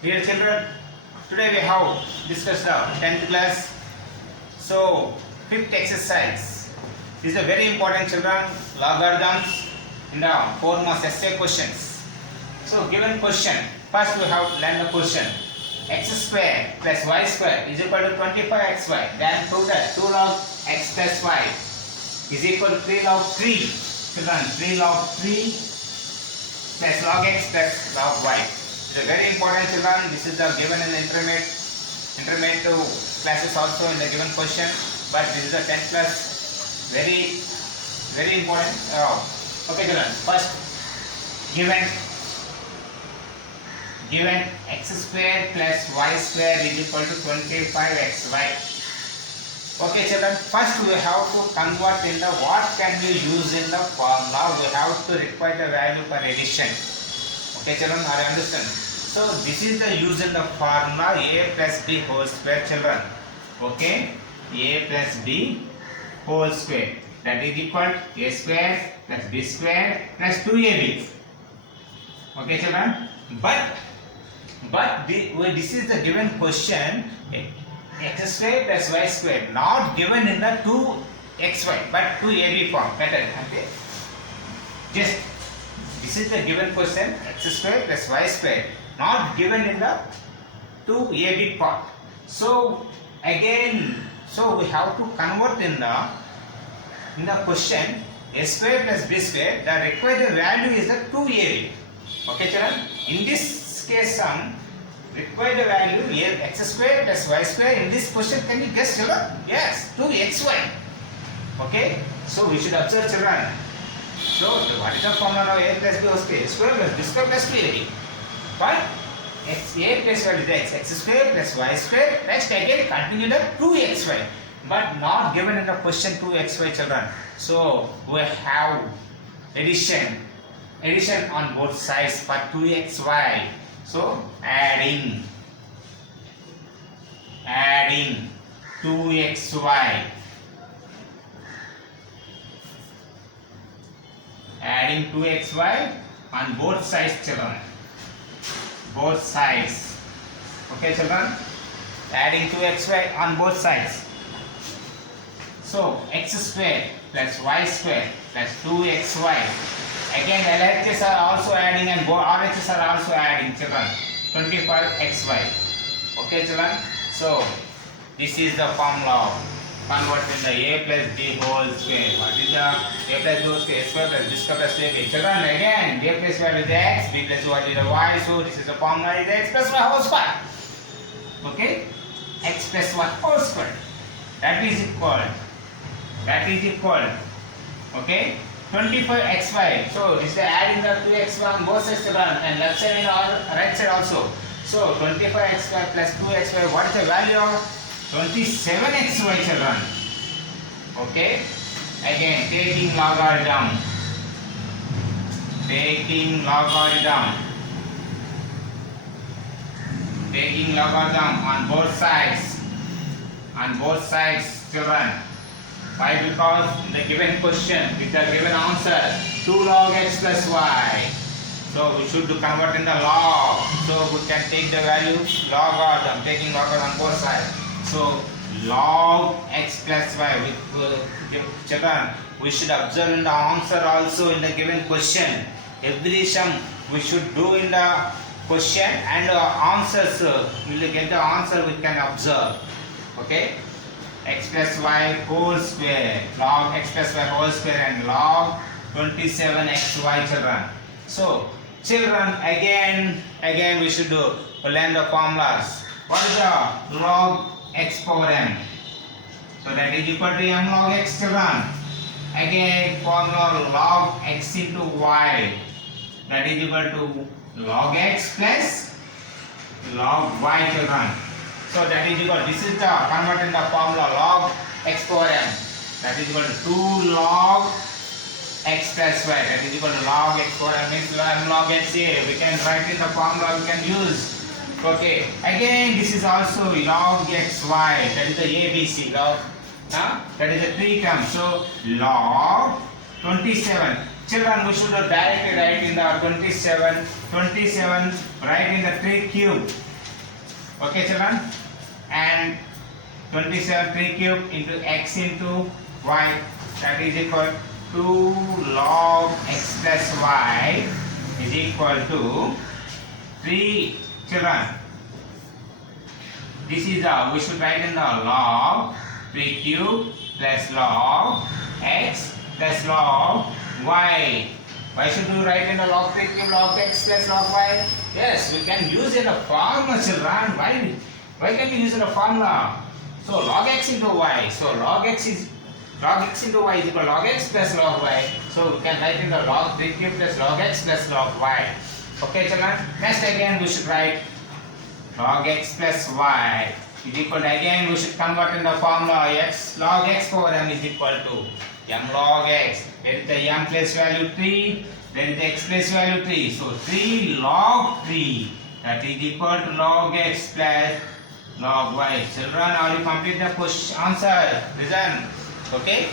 Dear children, today we have discussed the 10th class. So, fifth exercise. This is a very important children. Logarithms in the form of essay questions. So, given question. First we have learn the question. X square plus y square is equal to 25xy. Then prove that 2 log x plus y is equal to 3 log 3. Children, 3 log 3 plus log x plus log y. It's a very important children. This is the given in the intermediate classes also in the given question. But this is the 10th class. Very important. Okay children. First given x square plus y square is equal to 25xy. Okay children, first we have to convert in the what can we use in the formula. We have to require the value for addition. Okay children, are you understand? So this is the use in the formula a plus b whole square children. Okay, a plus b whole square, that is equal to a square plus b square plus 2ab. Okay children, but this is the given question x square plus y square, not given in the 2xy but 2ab form. Better, okay? Just this is the given question x square plus y square, not given in the 2ab part. So again, we have to convert in the question a square plus b square. The required value is the 2ab. Okay children, in this case required value x square plus y square. In this question, can you guess children? Yes, 2xy. Okay, so we should observe children. So what is the formula of a plus b whole square? Square plus b square plus 2ab. But a plus y is x square plus y square. Next again continue the 2xy, but not given in the question 2xy children. So we have addition on both sides for 2xy. So adding 2xy, on both sides children, both sides. Okay children, adding 2xy on both sides. So x square plus y square plus 2xy. Again LHS are also adding and RHS are also adding children, 25xy. Okay children, so this is the formula. Convert in the a plus b whole square. What is the a plus b whole square? A square plus b square plus 2ab. Children, again a plus y is x, b plus y is the y. So this is the formula is x plus y whole square. Okay, x plus y whole square. That is equal. Okay, 25xy. So this is adding the 2xy on both sides and left side and right side also. So 25xy plus 2xy. What is the value of 27xy children? Okay. Again taking logarithm on both sides children. Why? Because in the given question with the given answer 2 log x plus y. So we should convert in the log. So we can take the value logarithm, taking logarithm on both sides. So log x plus y. Children, we should observe in the answer also in the given question. Every sum we should do in the question and answers. We will get the answer we can observe. Okay. X plus y whole square, log x plus y whole square and log 27xy children. So children, again we should learn the formulas. What is the log x power m? So that is equal to m log x children. Again formula log x into y, that is equal to log x plus log y children. So that is equal, this is the converting the formula log x power m, that is equal to 2 log x plus y, that is equal to log x power m means m log x here. We can write in the formula we can use. Okay, again this is also log xy, that is the ABC log, that is a 3 term. So log 27. Children, we should directly write in the 27, write in the 3 cube. Okay, children. And 27 3 cube into x into y, that is equal to log x plus y is equal to 3. Children, this is we should write in the log 3 cube plus log x plus log y. Why should we write in the log 3 cube log x plus log y? Yes, we can use in a formula, children. Why can we use in a formula? So log x into y. So log x into y is equal to log x plus log y. So we can write in the log 3 cube plus log x plus log y. Okay, children. Next again we should write log x plus y is equal to, again we should convert in the formula x log x power m is equal to m log x. There is the m place value 3, there is the x place value 3. So 3 log 3, that is equal to log x plus log y. Children, are you complete the question answer? Listen. Okay.